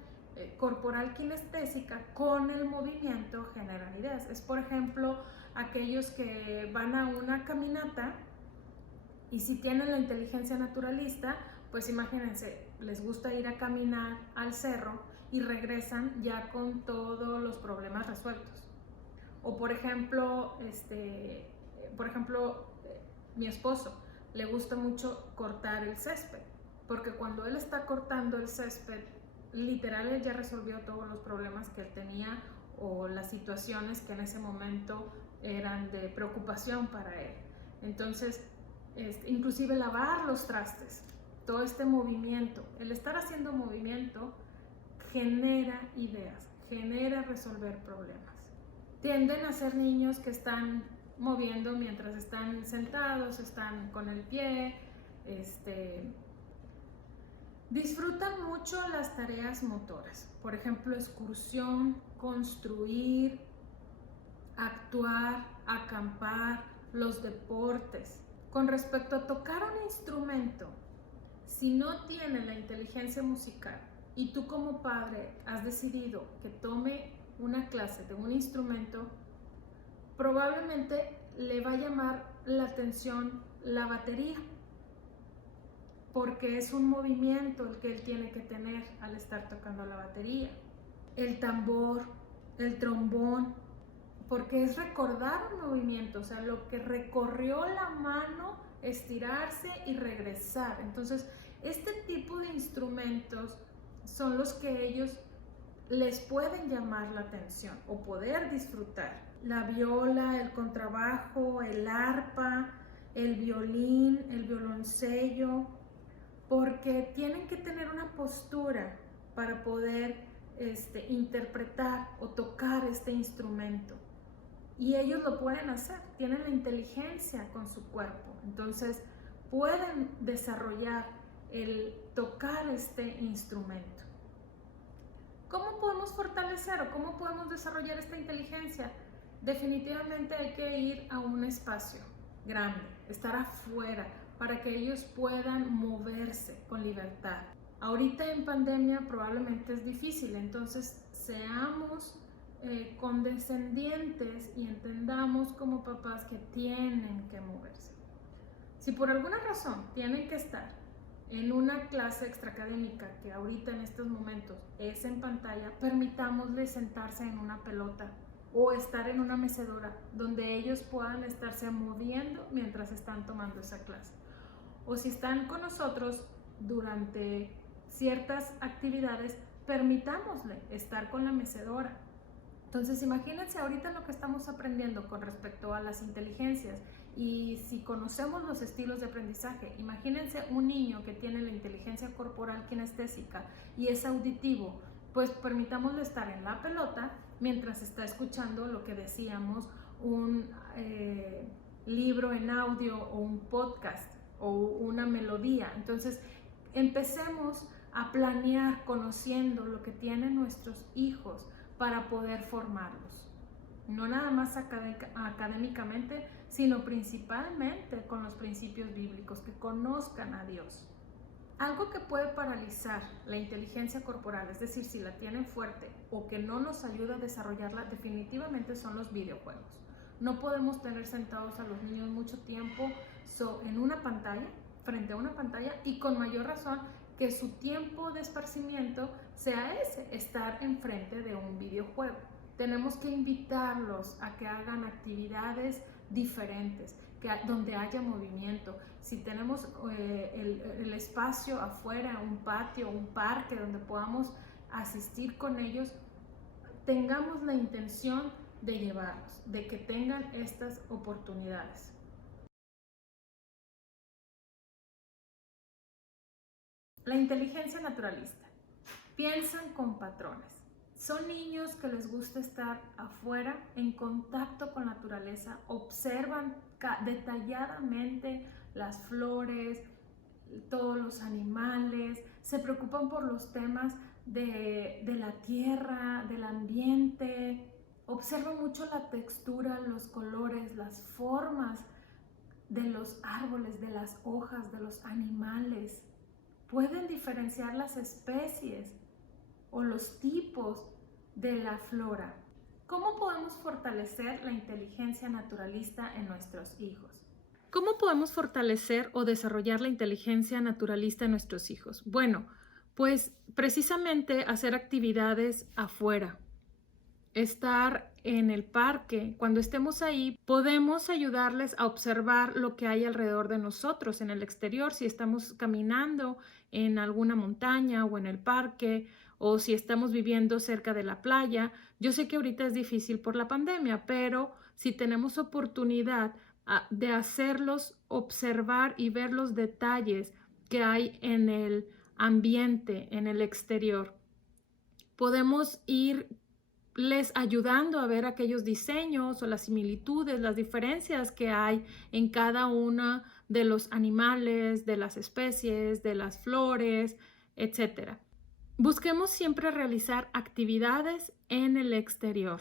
corporal kinestésica con el movimiento generan ideas. Es, por ejemplo, aquellos que van a una caminata y si tienen la inteligencia naturalista, pues imagínense, les gusta ir a caminar al cerro y regresan ya con todos los problemas resueltos. O por ejemplo, mi esposo le gusta mucho cortar el césped, porque cuando él está cortando el césped, literal él ya resolvió todos los problemas que él tenía o las situaciones que en ese momento eran de preocupación para él. Entonces, inclusive lavar los trastes, todo este movimiento, el estar haciendo movimiento genera ideas, genera resolver problemas. Tienden a ser niños que están moviendo mientras están sentados, están con el pie, disfrutan mucho las tareas motoras, por ejemplo, excursión, construir, actuar, acampar, los deportes. Con respecto a tocar un instrumento, si no tiene la inteligencia musical y tú como padre has decidido que tome una clase de un instrumento, probablemente le va a llamar la atención la batería, porque es un movimiento el que él tiene que tener al estar tocando la batería. El tambor, el trombón, porque es recordar un movimiento, o sea, lo que recorrió la mano, estirarse y regresar. Entonces, este tipo de instrumentos son los que ellos les pueden llamar la atención o poder disfrutar. La viola, el contrabajo, el arpa, el violín, el violoncello, porque tienen que tener una postura para poder interpretar o tocar este instrumento. Y ellos lo pueden hacer, tienen la inteligencia con su cuerpo, entonces pueden desarrollar el tocar este instrumento. ¿Cómo podemos fortalecer o cómo podemos desarrollar esta inteligencia? Definitivamente hay que ir a un espacio grande, estar afuera, para que ellos puedan moverse con libertad. Ahorita en pandemia probablemente es difícil, entonces seamos condescendientes y entendamos como papás que tienen que moverse. Si por alguna razón tienen que estar en una clase extraacadémica que ahorita en estos momentos es en pantalla, permitámosles sentarse en una pelota o estar en una mecedora donde ellos puedan estarse moviendo mientras están tomando esa clase. O si están con nosotros durante ciertas actividades, permitámosle estar con la mecedora. Entonces, imagínense ahorita lo que estamos aprendiendo con respecto a las inteligencias y si conocemos los estilos de aprendizaje, imagínense un niño que tiene la inteligencia corporal kinestésica y es auditivo, pues permitámosle estar en la pelota mientras está escuchando lo que decíamos, un libro en audio o un podcast o una melodía. Entonces, empecemos a planear conociendo lo que tienen nuestros hijos para poder formarlos, no nada más académicamente, sino principalmente con los principios bíblicos, que conozcan a Dios. Algo que puede paralizar la inteligencia corporal, es decir, si la tienen fuerte o que no nos ayuda a desarrollarla, definitivamente son los videojuegos. No podemos tener sentados a los niños mucho tiempo en una pantalla, frente a una pantalla, y con mayor razón que su tiempo de esparcimiento sea ese, estar enfrente de un videojuego. Tenemos que invitarlos a que hagan actividades diferentes, donde haya movimiento. Si tenemos el espacio afuera, un patio, un parque donde podamos asistir con ellos, tengamos la intención de llevarlos, de que tengan estas oportunidades. La inteligencia naturalista. Piensan con patrones. Son niños que les gusta estar afuera, en contacto con la naturaleza, observan detalladamente las flores, todos los animales, se preocupan por los temas de la tierra, del ambiente, observan mucho la textura, los colores, las formas de los árboles, de las hojas, de los animales. Pueden diferenciar las especies o los tipos de la flora. ¿Cómo podemos fortalecer la inteligencia naturalista en nuestros hijos? ¿Cómo podemos fortalecer o desarrollar la inteligencia naturalista en nuestros hijos? Bueno, pues precisamente hacer actividades afuera, estar en el parque. Cuando estemos ahí, podemos ayudarles a observar lo que hay alrededor de nosotros en el exterior, si estamos caminando en alguna montaña o en el parque, o si estamos viviendo cerca de la playa. Yo sé que ahorita es difícil por la pandemia, pero si tenemos oportunidad de hacerlos observar y ver los detalles que hay en el ambiente, en el exterior, podemos irles ayudando a ver aquellos diseños o las similitudes, las diferencias que hay en cada uno de los animales, de las especies, de las flores, etc. Busquemos siempre realizar actividades en el exterior.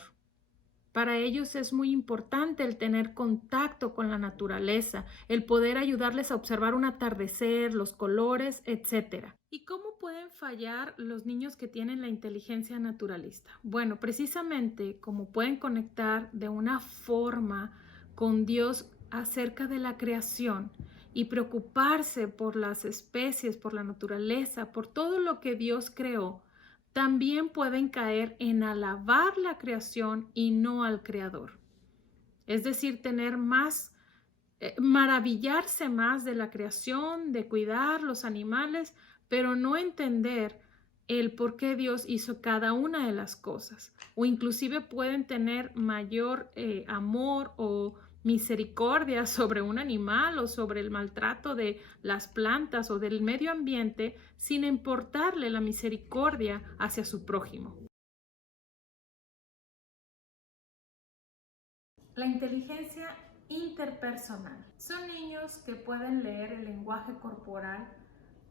Para ellos es muy importante el tener contacto con la naturaleza, el poder ayudarles a observar un atardecer, los colores, etc. ¿Y cómo pueden fallar los niños que tienen la inteligencia naturalista? Bueno, precisamente como pueden conectar de una forma con Dios acerca de la creación y preocuparse por las especies, por la naturaleza, por todo lo que Dios creó, también pueden caer en alabar la creación y no al creador. Es decir, maravillarse más de la creación, de cuidar los animales, pero no entender el por qué Dios hizo cada una de las cosas. O inclusive pueden tener mayor amor o misericordia sobre un animal o sobre el maltrato de las plantas o del medio ambiente sin importarle la misericordia hacia su prójimo. La inteligencia interpersonal. Son niños que pueden leer el lenguaje corporal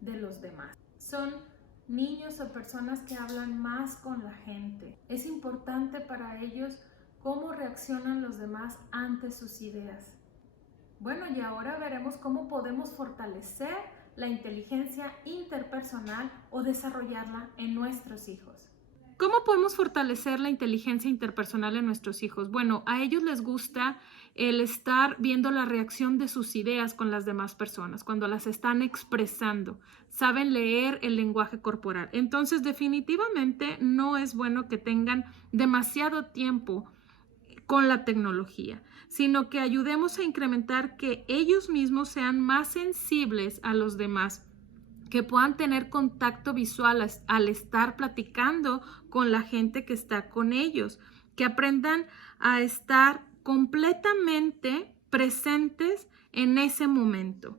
de los demás. Son niños o personas que hablan más con la gente. Es importante para ellos cómo reaccionan los demás ante sus ideas. Bueno, y ahora veremos cómo podemos fortalecer la inteligencia interpersonal o desarrollarla en nuestros hijos. ¿Cómo podemos fortalecer la inteligencia interpersonal en nuestros hijos? Bueno, a ellos les gusta el estar viendo la reacción de sus ideas con las demás personas, cuando las están expresando. Saben leer el lenguaje corporal. Entonces, definitivamente no es bueno que tengan demasiado tiempo con la tecnología, sino que ayudemos a incrementar que ellos mismos sean más sensibles a los demás, que puedan tener contacto visual al estar platicando con la gente que está con ellos, que aprendan a estar completamente presentes en ese momento,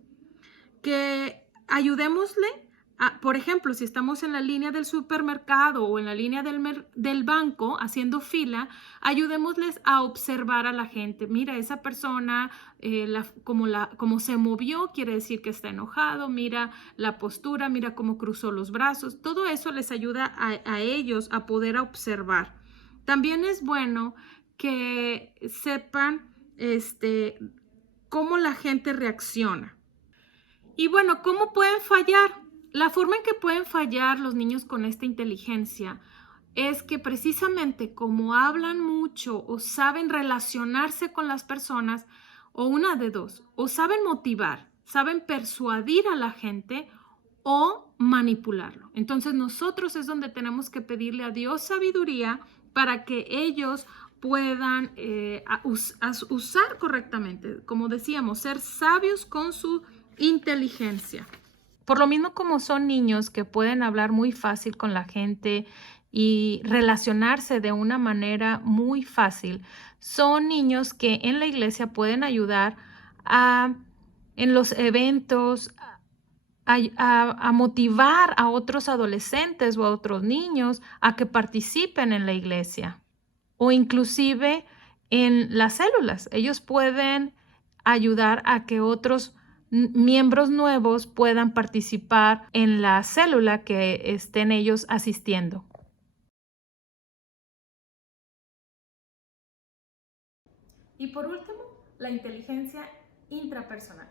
que ayudémosle por ejemplo, si estamos en la línea del supermercado o en la línea del banco haciendo fila, ayudémosles a observar a la gente. Mira, esa persona, como se movió, quiere decir que está enojado. Mira la postura, mira cómo cruzó los brazos. Todo eso les ayuda a ellos a poder observar. También es bueno que sepan cómo la gente reacciona. Y bueno, ¿cómo pueden fallar? La forma en que pueden fallar los niños con esta inteligencia es que precisamente como hablan mucho o saben relacionarse con las personas, o una de dos, o saben motivar, saben persuadir a la gente o manipularlo. Entonces nosotros es donde tenemos que pedirle a Dios sabiduría para que ellos puedan usar correctamente, como decíamos, ser sabios con su inteligencia. Por lo mismo como son niños que pueden hablar muy fácil con la gente y relacionarse de una manera muy fácil, son niños que en la iglesia pueden ayudar en los eventos, a motivar a otros adolescentes o a otros niños a que participen en la iglesia o inclusive en las células. Ellos pueden ayudar a que otros miembros nuevos puedan participar en la célula que estén ellos asistiendo. Y por último, la inteligencia intrapersonal.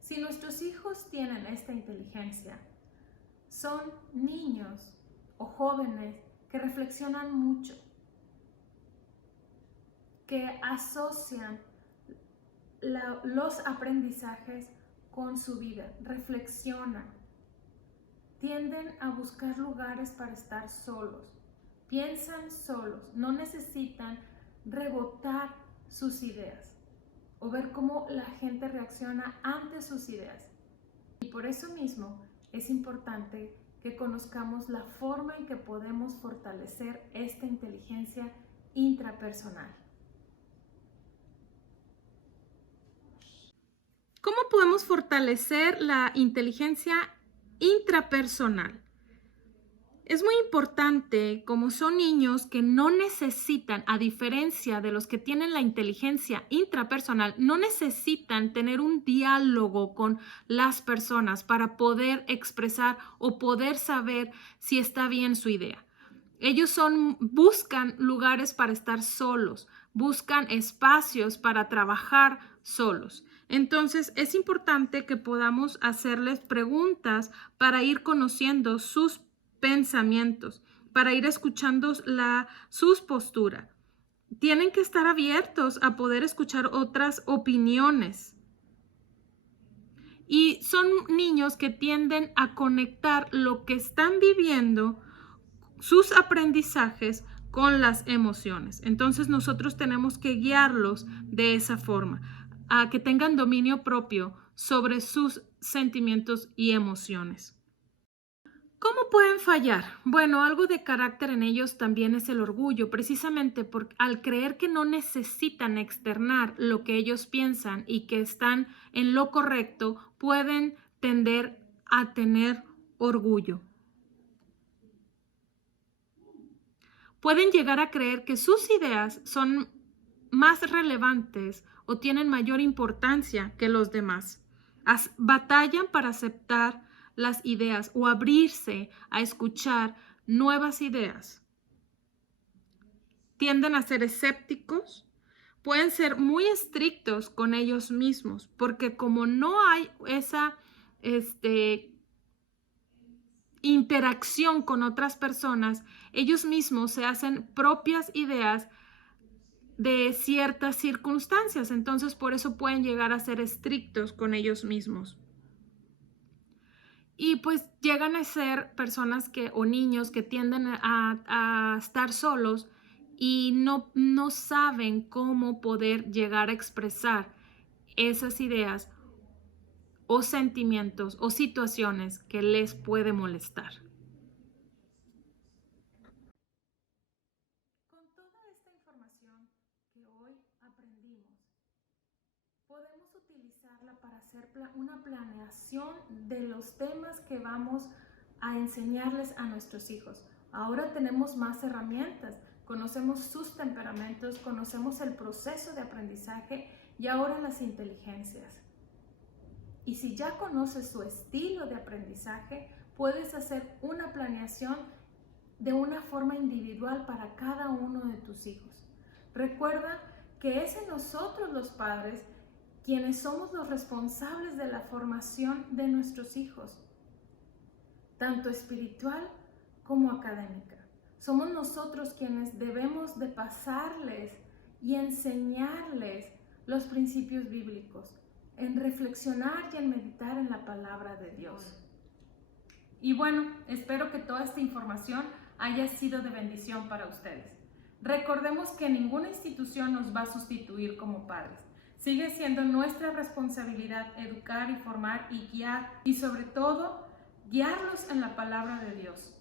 Si nuestros hijos tienen esta inteligencia, son niños o jóvenes que reflexionan mucho, que asocian los aprendizajes con su vida, reflexionan, tienden a buscar lugares para estar solos, piensan solos, no necesitan rebotar sus ideas o ver cómo la gente reacciona ante sus ideas. Y por eso mismo es importante que conozcamos la forma en que podemos fortalecer esta inteligencia intrapersonal. ¿Cómo podemos fortalecer la inteligencia intrapersonal? Es muy importante, como son niños que no necesitan, a diferencia de los que tienen la inteligencia intrapersonal, no necesitan tener un diálogo con las personas para poder expresar o poder saber si está bien su idea. Ellos buscan lugares para estar solos, buscan espacios para trabajar solos. Entonces, es importante que podamos hacerles preguntas para ir conociendo sus pensamientos, para ir escuchando sus posturas. Tienen que estar abiertos a poder escuchar otras opiniones. Y son niños que tienden a conectar lo que están viviendo, sus aprendizajes, con las emociones. Entonces nosotros tenemos que guiarlos de esa forma, a que tengan dominio propio sobre sus sentimientos y emociones. ¿Cómo pueden fallar? Bueno, algo de carácter en ellos también es el orgullo, precisamente al creer que no necesitan externar lo que ellos piensan y que están en lo correcto, pueden tender a tener orgullo. Pueden llegar a creer que sus ideas son más relevantes o tienen mayor importancia que los demás. Batallan para aceptar las ideas o abrirse a escuchar nuevas ideas. Tienden a ser escépticos, pueden ser muy estrictos con ellos mismos, porque como no hay esa interacción con otras personas, ellos mismos se hacen propias ideas de ciertas circunstancias, entonces por eso pueden llegar a ser estrictos con ellos mismos. Y pues llegan a ser personas o niños que tienden a estar solos y no saben cómo poder llegar a expresar esas ideas o sentimientos o situaciones que les puede molestar. Con toda esta información que hoy aprendimos, podemos utilizarla para hacer una planeación de los temas que vamos a enseñarles a nuestros hijos. Ahora tenemos más herramientas, conocemos sus temperamentos, conocemos el proceso de aprendizaje y ahora las inteligencias. Y si ya conoces su estilo de aprendizaje, puedes hacer una planeación de una forma individual para cada uno de tus hijos. Recuerda que es en nosotros los padres quienes somos los responsables de la formación de nuestros hijos, tanto espiritual como académica. Somos nosotros quienes debemos de pasarles y enseñarles los principios bíblicos, en reflexionar y en meditar en la palabra de Dios. Y bueno, espero que toda esta información haya sido de bendición para ustedes. Recordemos que ninguna institución nos va a sustituir como padres. Sigue siendo nuestra responsabilidad educar y formar y guiar, y sobre todo, guiarlos en la palabra de Dios.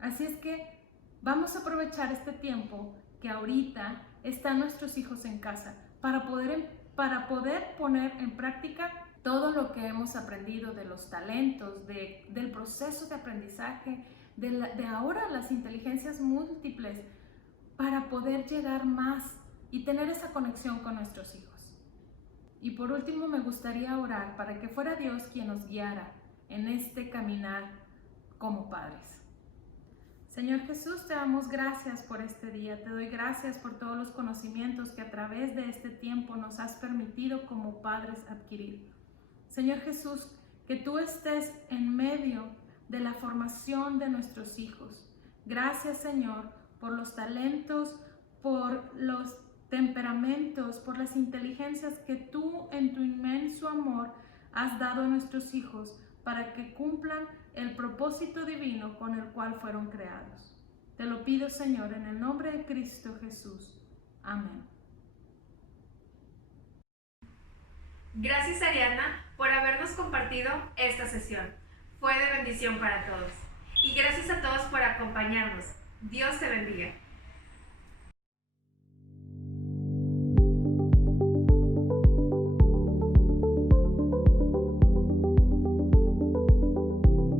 Así es que vamos a aprovechar este tiempo que ahorita están nuestros hijos en casa para poder poner en práctica todo lo que hemos aprendido de los talentos, del proceso de aprendizaje, de ahora las inteligencias múltiples, para poder llegar más y tener esa conexión con nuestros hijos. Y por último, me gustaría orar para que fuera Dios quien nos guiara en este caminar como padres. Señor Jesús, te damos gracias por este día. Te doy gracias por todos los conocimientos que a través de este tiempo nos has permitido como padres adquirir. Señor Jesús, que tú estés en medio de la formación de nuestros hijos. Gracias, Señor, por los talentos, por los temperamentos, por las inteligencias que tú en tu inmenso amor has dado a nuestros hijos para que cumplan el propósito divino con el cual fueron creados. Te lo pido, Señor, en el nombre de Cristo Jesús. Amén. Gracias, Ariadna, por habernos compartido esta sesión. Fue de bendición para todos. Y gracias a todos por acompañarnos. Dios te bendiga.